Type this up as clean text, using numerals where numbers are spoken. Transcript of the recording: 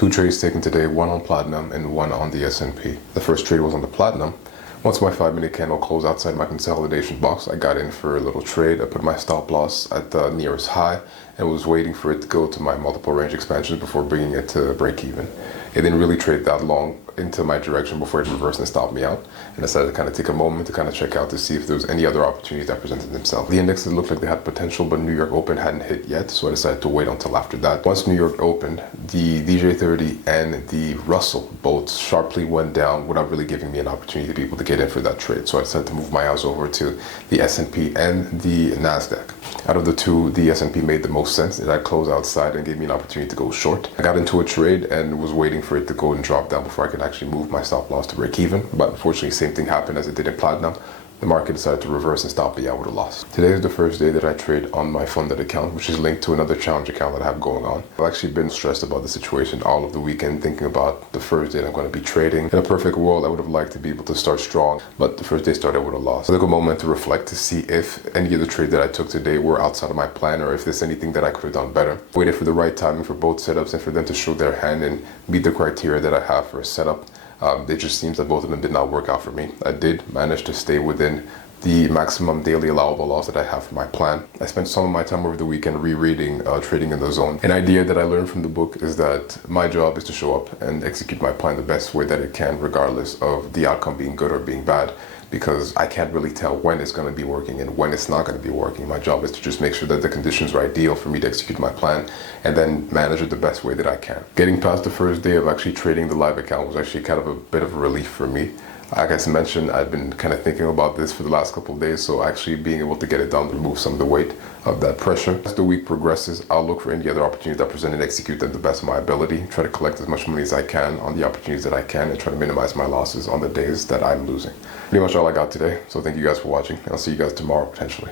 Two trades taken today, one on platinum and one on the S&P. The first trade was on the platinum. Once my 5-minute candle closed outside my consolidation box, I got in for a little trade. I put my stop loss at the nearest high and was waiting for it to go to my multiple range expansions before bringing it to break even. It didn't really trade that long into my direction before it reversed and stopped me out. And I decided to kind of take a moment to kind of check out to see if there was any other opportunities that presented themselves. The indexes looked like they had potential, but New York Open hadn't hit yet, so I decided to wait until after that. Once New York opened, the DJ30 and the Russell both sharply went down without really giving me an opportunity to be able to get in for that trade. So I decided to move my eyes over to the S&P and the NASDAQ. Out of the two, the S&P made the most sense. It had closed outside and gave me an opportunity to go short. I got into a trade and was waiting for it to go and drop down before I could actually move my stop loss to break even. But unfortunately, same thing happened as it did in platinum. The market decided to reverse and stop me out with a loss. Today is the first day that I trade on my funded account, which is linked to another challenge account that I have going on. I've actually been stressed about the situation all of the weekend, thinking about the first day that I'm going to be trading. In a perfect world, I would have liked to be able to start strong, but the first day started with a loss. I took a moment to reflect to see if any of the trades that I took today were outside of my plan or if there's anything that I could have done better. Waited for the right timing for both setups and for them to show their hand and meet the criteria that I have for a setup. It just seems that both of them did not work out for me. I did manage to stay within the maximum daily allowable loss that I have for my plan. I spent some of my time over the weekend rereading Trading in the Zone. An idea that I learned from the book is that my job is to show up and execute my plan the best way that it can, regardless of the outcome being good or being bad, because I can't really tell when it's going to be working and when it's not going to be working. My job is to just make sure that the conditions are ideal for me to execute my plan and then manage it the best way that I can. Getting past the first day of actually trading the live account was actually kind of a bit of a relief for me. Like I mentioned, I've been kind of thinking about this for the last couple of days, so actually being able to get it done removes some of the weight of that pressure. As the week progresses, I'll look for any other opportunities that present and execute them to the best of my ability, try to collect as much money as I can on the opportunities that I can, and try to minimize my losses on the days that I'm losing. Pretty much all I got today, so thank you guys for watching, and I'll see you guys tomorrow potentially.